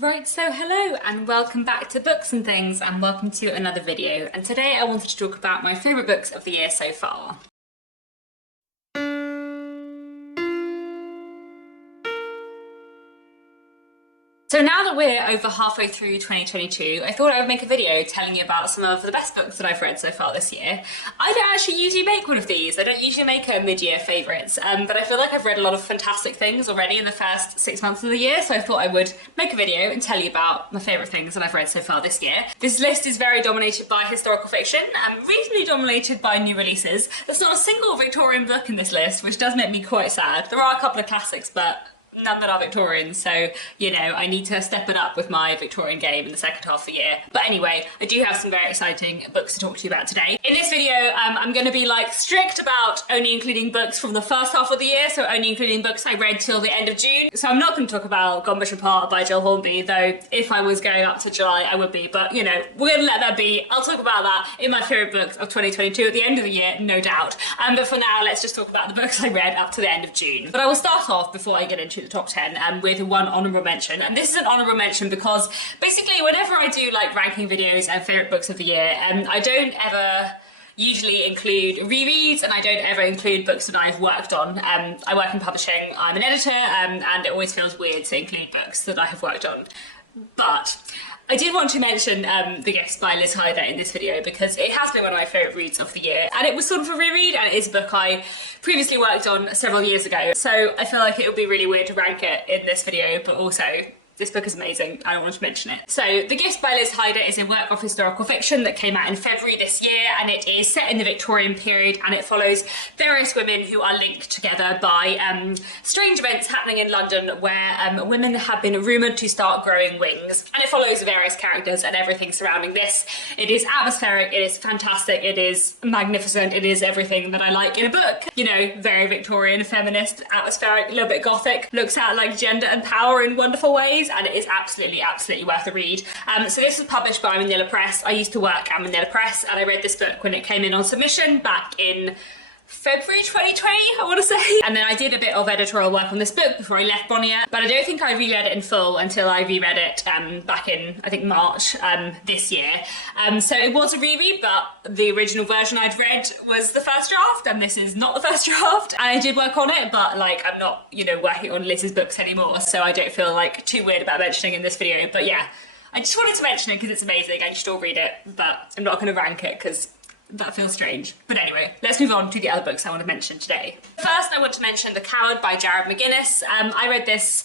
Right, so hello and welcome back to Books and Things and welcome to another video. And today I wanted to talk about my favourite books of the year so far. So now that we're over halfway through 2022, I thought I would make a video telling you about some of the best books that I've read so far this year. I don't actually usually make one of these. I don't usually make a mid-year favourites, but I feel like I've read a lot of fantastic things already in the first 6 months of the year, so I thought I would make a video and tell you about my favourite things that I've read so far this year. This list is very dominated by historical fiction and reasonably dominated by new releases. There's not a single Victorian book in this list, which does make me quite sad. There are a couple of classics, but none that are Victorian, so, you know, I need to step it up with my Victorian game in the second half of the year. But anyway, I do have some very exciting books to talk to you about today. In this video, I'm going to be like strict about only including books from the first half of the year, so only including books I read till the end of June. So I'm not going to talk about Gone Bush Apart by Jill Hornby, though if I was going up to July, I would be. But, you know, we're going to let that be. I'll talk about that in my favourite books of 2022 at the end of the year, no doubt. But for now, let's just talk about the books I read up to the end of June. But I will start off, before I get into the top 10, with one honourable mention. And this is an honourable mention because basically whenever I do like ranking videos and favourite books of the year, I don't ever usually include rereads and I don't ever include books that I've worked on. I work in publishing, I'm an editor, and it always feels weird to include books that I have worked on. But I did want to mention The Gifts by Liz Hyder in this video because it has been one of my favourite reads of the year, and it was sort of a reread, and it is a book I previously worked on several years ago, so I feel like it would be really weird to rank it in this video, but also this book is amazing, I wanted to mention it. So, The Gifts by Liz Hyder is a work of historical fiction that came out in February this year, and it is set in the Victorian period, and it follows various women who are linked together by strange events happening in London where women have been rumoured to start growing wings. And it follows various characters and everything surrounding this. It is atmospheric, it is fantastic, it is magnificent, it is everything that I like in a book. You know, very Victorian, feminist, atmospheric, a little bit gothic, looks at like gender and power in wonderful ways, and it is absolutely worth a read. So this was published by Manila Press. I used to work at Manila Press, and I read this book when it came in on submission back in February 2020, I want to say. And then I did a bit of editorial work on this book before I left Bonnier, but I don't think I reread it in full until I reread it back in, I think, March this year. So it was a reread, but the original version I'd read was the first draft, and this is not the first draft. I did work on it, but like I'm not, you know, working on Liz's books anymore, so I don't feel like too weird about mentioning in this video. But yeah, I just wanted to mention it because it's amazing and you should all read it, but I'm not going to rank it because that feels strange. But anyway, let's move on to the other books I want to mention today. First, I want to mention The Coward by Jared McGuinness. I read this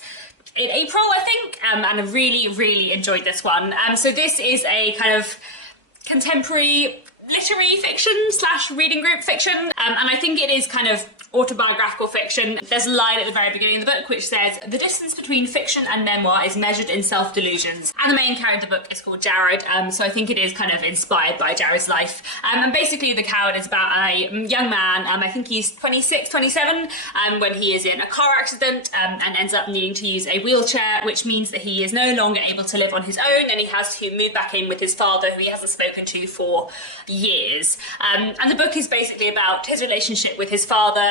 in April, I think, and I really enjoyed this one. So this is a kind of contemporary literary fiction / reading group fiction, and I think it is kind of autobiographical fiction. There's a line at the very beginning of the book which says, "The distance between fiction and memoir is measured in self-delusions." And the main character of the book is called Jared, so I think it is kind of inspired by Jared's life. And basically The Coward is about a young man, I think he's 26, 27, when he is in a car accident and ends up needing to use a wheelchair, which means that he is no longer able to live on his own and he has to move back in with his father, who he hasn't spoken to for years. And the book is basically about his relationship with his father,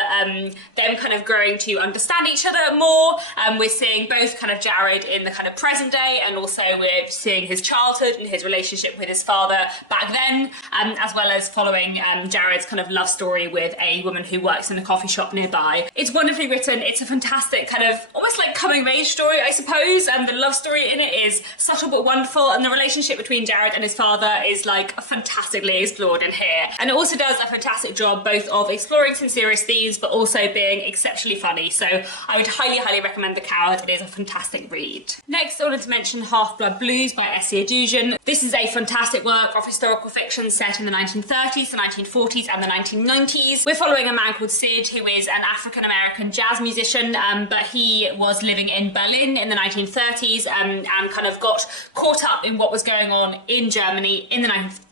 them kind of growing to understand each other more. We're seeing both kind of Jared in the kind of present day, and also we're seeing his childhood and his relationship with his father back then, as well as following Jared's kind of love story with a woman who works in a coffee shop nearby. It's wonderfully written. It's a fantastic kind of almost like coming of age story, I suppose, and the love story in it is subtle but wonderful, and the relationship between Jared and his father is like fantastically explored in here. And it also does a fantastic job both of exploring some serious themes but also being exceptionally funny. So I would highly recommend The Coward. It is a fantastic read. Next, I wanted to mention Half-Blood Blues by Essie Adujan. This is a fantastic work of historical fiction set in the 1930s, the 1940s and the 1990s. We're following a man called Sid, who is an African-American jazz musician, but he was living in Berlin in the 1930s and kind of got caught up in what was going on in Germany in the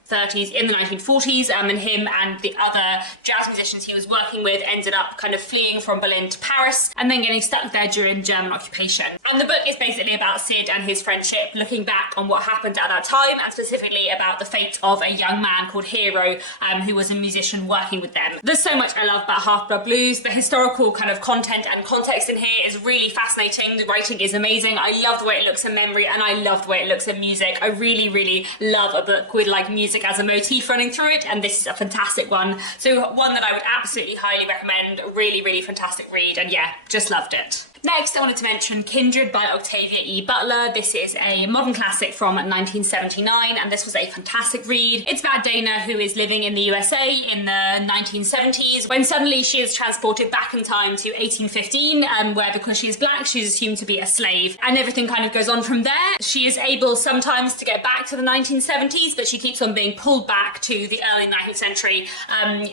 30s in the 1940s, and him and the other jazz musicians he was working with ended up kind of fleeing from Berlin to Paris and then getting stuck there during German occupation. And the book is basically about Sid and his friendship, looking back on what happened at that time, and specifically about the fate of a young man called Hero, who was a musician working with them. There's so much I love about Half-Blood Blues. The historical kind of content and context in here is really fascinating. The writing is amazing. I love the way it looks in memory, and I love the way it looks in music. I really, really love a book with like music as a motif running through it, and this is a fantastic one. So one that I would absolutely highly recommend. Really, really fantastic read, and yeah, just loved it. Next, I wanted to mention Kindred by Octavia E. Butler. This is a modern classic from 1979, and this was a fantastic read. It's about Dana, who is living in the USA in the 1970s, when suddenly she is transported back in time to 1815, where because she is black, she's assumed to be a slave, and everything kind of goes on from there. She is able sometimes to get back to the 1970s, but she keeps on being pulled back to the early 19th century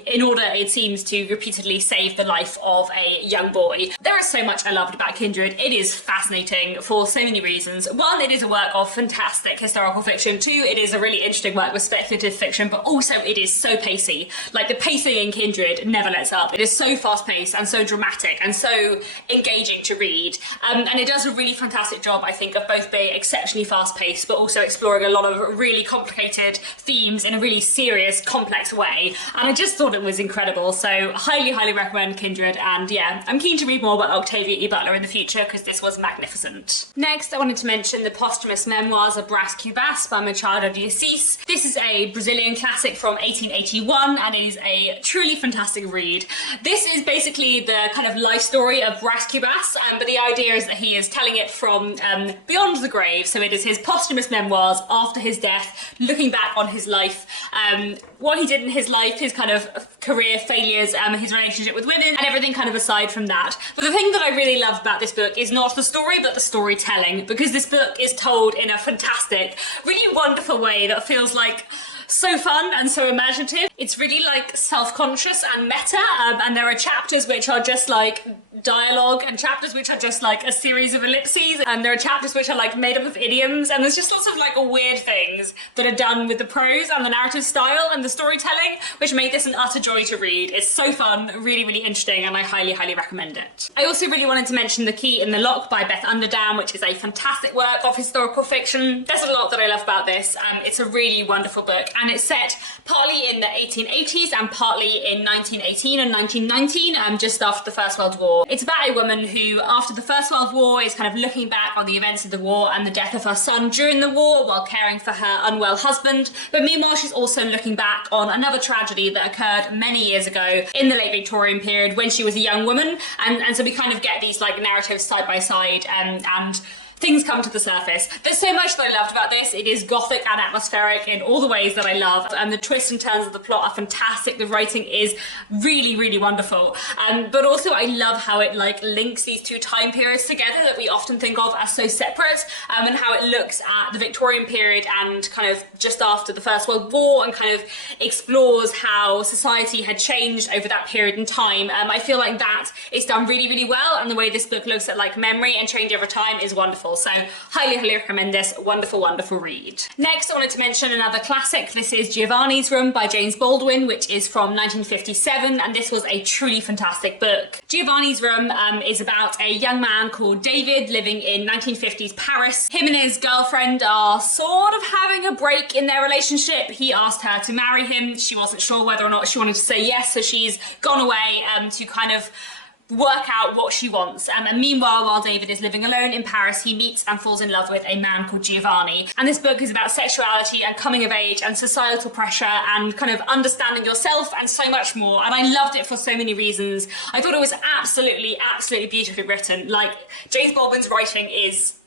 in order, it seems, to repeatedly save the life of a young boy. There is so much I loved about Kindred. It is fascinating for so many reasons. One, it is a work of fantastic historical fiction. Two, it is a really interesting work with speculative fiction, but also it is so pacey. Like, the pacing in Kindred never lets up. It is so fast-paced and so dramatic and so engaging to read. And it does a really fantastic job, I think, of both being exceptionally fast-paced, but also exploring a lot of really complicated themes in a really serious, complex way. And I just thought it was incredible. So highly, highly recommend Kindred. And yeah, I'm keen to read more about Octavia E. Butler in the future because this was magnificent. Next, I wanted to mention the posthumous memoirs of Brás Cubas by Machado de Assis. This is a Brazilian classic from 1881, and it is a truly fantastic read. This is basically the kind of life story of Brás Cubas, but the idea is that he is telling it from beyond the grave. So it is his posthumous memoirs after his death, looking back on his life, what he did in his life, his kind of career failures, his relationship with women, and everything kind of aside from that. But the thing that I really love about this book is not the story, but the storytelling, because this book is told in a fantastic, really wonderful way that feels like so fun and so imaginative. It's really like self-conscious and meta, and there are chapters which are just like dialogue, and chapters which are just like a series of ellipses, and there are chapters which are like made up of idioms, and there's just lots of like weird things that are done with the prose and the narrative style and the storytelling, which made this an utter joy to read. It's so fun, really, really interesting, and I highly, highly recommend it. I also really wanted to mention The Key in the Lock by Beth Underdown, which is a fantastic work of historical fiction. There's a lot that I love about this. It's a really wonderful book, and it's set partly in the 1880s and partly in 1918 and 1919, just after the First World War. It's about a woman who, after the First World War, is kind of looking back on the events of the war and the death of her son during the war while caring for her unwell husband. But meanwhile, she's also looking back on another tragedy that occurred many years ago in the late Victorian period when she was a young woman. And so we kind of get these like narratives side by side, and things come to the surface. There's so much that I loved about this. It is gothic and atmospheric in all the ways that I love, and the twists and turns of the plot are fantastic. The writing is really, really wonderful. But also I love how it like links these two time periods together that we often think of as so separate, and how it looks at the Victorian period and kind of just after the First World War, and kind of explores how society had changed over that period in time. I feel like that is done really, really well, and the way this book looks at like memory and change over time is wonderful. So highly, highly recommend this. Wonderful, wonderful read. Next, I wanted to mention another classic. This is Giovanni's Room by James Baldwin, which is from 1957, and this was a truly fantastic book. Giovanni's Room is about a young man called David living in 1950s Paris. Him and his girlfriend are sort of having a break in their relationship. He asked her to marry him. She wasn't sure whether or not she wanted to say yes, so she's gone away to kind of work out what she wants. And meanwhile, while David is living alone in Paris, he meets and falls in love with a man called Giovanni. And this book is about sexuality and coming of age and societal pressure and kind of understanding yourself and so much more. And I loved it for so many reasons. I thought it was absolutely, absolutely beautifully written. Like, James Baldwin's writing is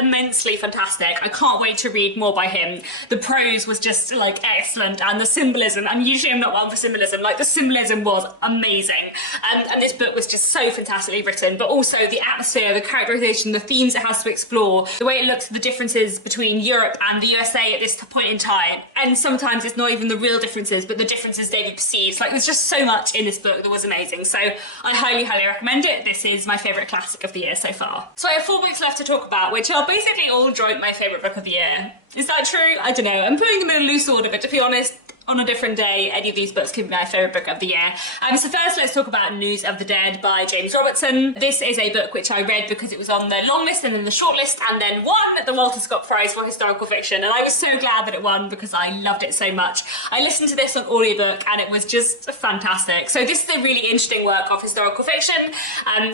immensely fantastic. I can't wait to read more by him. The prose was just like excellent, and the symbolism, and usually I'm not one for symbolism, like the symbolism was amazing, and this book was just so fantastically written. But also the atmosphere, the characterization, the themes it has to explore, the way it looks at the differences between Europe and the USA at this point in time, and sometimes it's not even the real differences but the differences David perceives. Like, there's just so much in this book that was amazing, so I highly, highly recommend it. This is my favourite classic of the year so far. So I have 4 books left to talk about, which are basically all joint my favourite book of the year. Is that true? I don't know. I'm putting them in a loose order, but to be honest, on a different day, any of these books could be my favourite book of the year. So first, let's talk about News of the Dead by James Robertson. This is a book which I read because it was on the long list and then the short list and then won the Walter Scott Prize for Historical Fiction. And I was so glad that it won because I loved it so much. I listened to this on audiobook and it was just fantastic. So this is a really interesting work of historical fiction,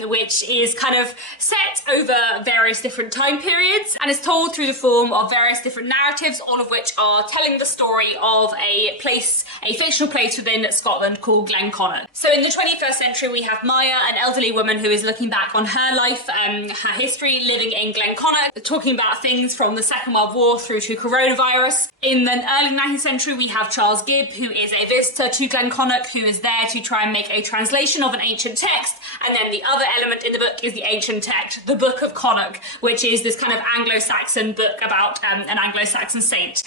which is kind of set over various different time periods and is told through the form of various different narratives, all of which are telling the story of a fictional place within Scotland called Glenconner. So in the 21st century, we have Maya, an elderly woman who is looking back on her life, her history living in Glenconner, talking about things from the Second World War through to coronavirus. In the early 19th century, we have Charles Gibb, who is a visitor to Glenconner, who is there to try and make a translation of an ancient text. And then the other element in the book is the ancient text, the Book of Connacht, which is this kind of Anglo-Saxon book about an Anglo-Saxon saint.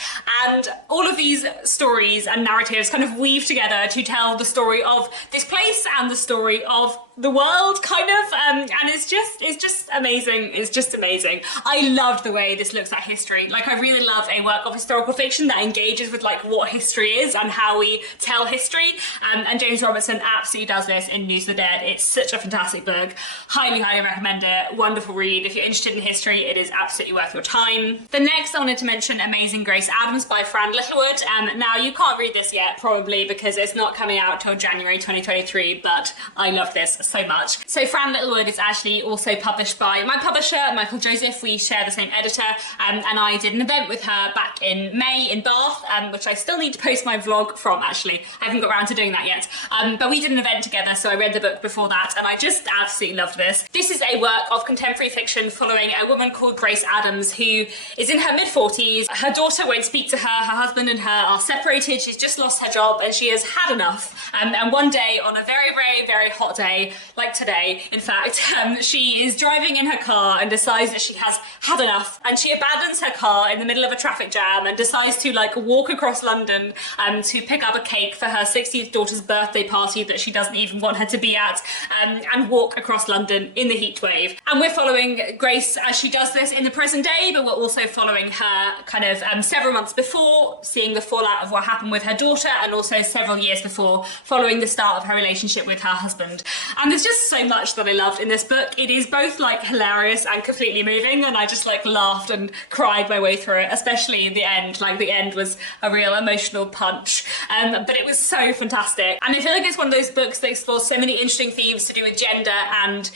And all of these stories and narratives kind of weave together to tell the story of this place and the story of the world, kind of, and it's just amazing. It's just amazing. I loved the way this looks at history. Like, I really love a work of historical fiction that engages with like what history is and how we tell history, and James Robertson absolutely does this in News of the Dead. It's such a fantastic book. Highly recommend it. Wonderful read. If you're interested in history, it is absolutely worth your time. The next I wanted to mention Amazing Grace Adams by Fran Littlewood. Now you can't read this yet probably because it's not coming out till January 2023, but I love this so much. So Fran Littlewood is actually also published by my publisher, Michael Joseph. We share the same editor, and I did an event with her back in May in Bath, which I still need to post my vlog from, actually. I haven't got around to doing that yet. But we did an event together, so I read the book before that, and I just absolutely loved this. This is a work of contemporary fiction following a woman called Grace Adams, who is in her mid-40s. Her daughter won't speak to her. Her husband and her are separated. She's just lost her job, and she has had enough. And one day, on a very, very, very hot day, like today, in fact, she is driving in her car and decides that she has had enough, and she abandons her car in the middle of a traffic jam and decides to like walk across London to pick up a cake for her 60th daughter's birthday party that she doesn't even want her to be at, and walk across London in the heat wave. And we're following Grace as she does this in the present day, but we're also following her kind of several months before, seeing the fallout of what happened with her daughter, and also several years before, following the start of her relationship with her husband. And there's just so much that I loved in this book. It is both like hilarious and completely moving, and I just like laughed and cried my way through it, especially in the end. Like, the end was a real emotional punch, but it was so fantastic. And I feel like it's one of those books that explores so many interesting themes to do with gender and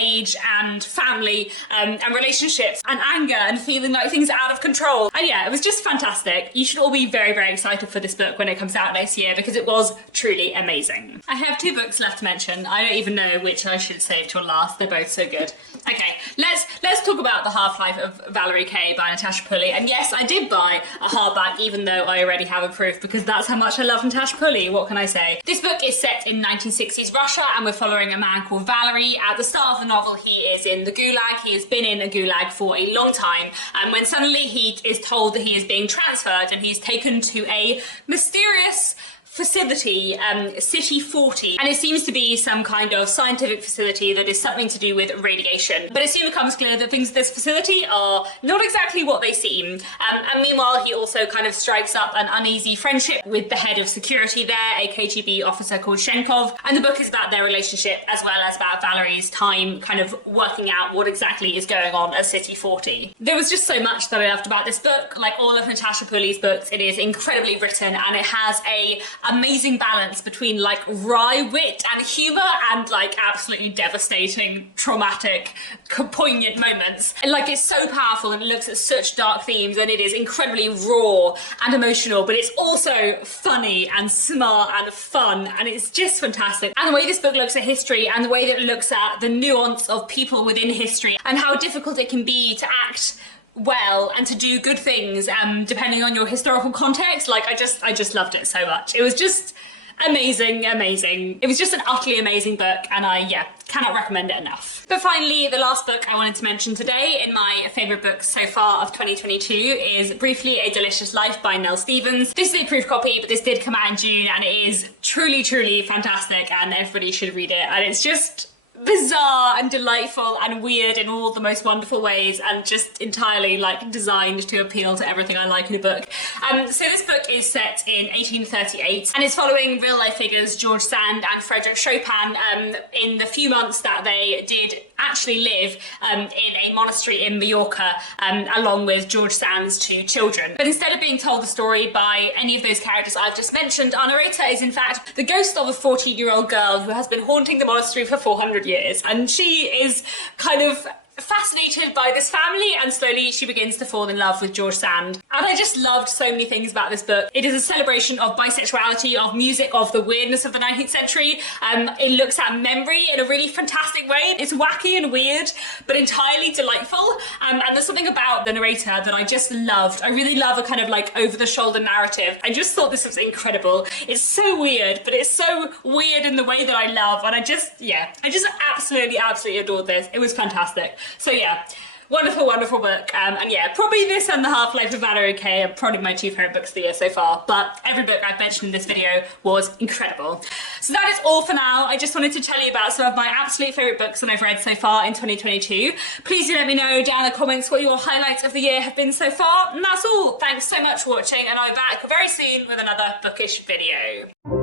age and family and relationships and anger and feeling like things are out of control. And yeah, it was just fantastic. You should all be very, very excited for this book when it comes out next year, because it was truly amazing. I have two books left to mention. I don't even know which I should save till last. They're both so good. Okay, let's talk about The Half-Life of Valerie Kay by Natasha Pulley. And yes, I did buy a hardback, even though I already have a proof, because that's how much I love Natasha Pulley. What can I say? This book is set in 1960s Russia, and we're following a man called Valery. At the start of the novel, he is in the Gulag. He has been in a Gulag for a long time, and when suddenly he is told that he is being transferred and he's taken to a mysterious facility, City 40, and it seems to be some kind of scientific facility that is something to do with radiation. But it soon becomes clear that things at this facility are not exactly what they seem. And meanwhile, he also kind of strikes up an uneasy friendship with the head of security there, a KGB officer called Shenkov. And the book is about their relationship, as well as about Valerie's time kind of working out what exactly is going on at City 40. There was just so much that I loved about this book. Like all of Natasha Pulley's books, it is incredibly written, and it has a amazing balance between like wry wit and humour and like absolutely devastating, traumatic, poignant moments. And like, it's so powerful and it looks at such dark themes, and it is incredibly raw and emotional, but it's also funny and smart and fun, and it's just fantastic. And the way this book looks at history, and the way that it looks at the nuance of people within history, and how difficult it can be to act well and to do good things depending on your historical context. Like, I just loved it so much. It was just amazing. It was just an utterly amazing book, and I cannot recommend it enough. But finally, the last book I wanted to mention today in my favourite books so far of 2022 is Briefly a Delicious Life by Nell Stevens. This is a proof copy, but this did come out in June, and it is truly, truly fantastic, and everybody should read it. And it's just bizarre and delightful and weird in all the most wonderful ways, and just entirely like designed to appeal to everything I like in a book. So this book is set in 1838 and it's following real life figures George Sand and Frederick Chopin in the few months that they did actually live in a monastery in Mallorca along with George Sand's two children. But instead of being told the story by any of those characters I've just mentioned, our narrator is in fact the ghost of a 14-year-old girl who has been haunting the monastery for 400 years. And she is kind of fascinated by this family, and slowly she begins to fall in love with George Sand. And I just loved so many things about this book. It is a celebration of bisexuality, of music, of the weirdness of the 19th century. It looks at memory in a really fantastic way. It's wacky and weird, but entirely delightful. And there's something about the narrator that I just loved. I really love a kind of like over-the-shoulder narrative. I just thought this was incredible. It's so weird, but it's so weird in the way that I love. And I just absolutely adored this. It was fantastic. So yeah, wonderful, wonderful book. And yeah, probably this and The Half-Life of Valor OK are probably my two favourite books of the year so far, but every book I've mentioned in this video was incredible. So that is all for now. I just wanted to tell you about some of my absolute favourite books that I've read so far in 2022. Please do let me know down in the comments what your highlights of the year have been so far. And that's all. Thanks so much for watching, and I'll be back very soon with another bookish video.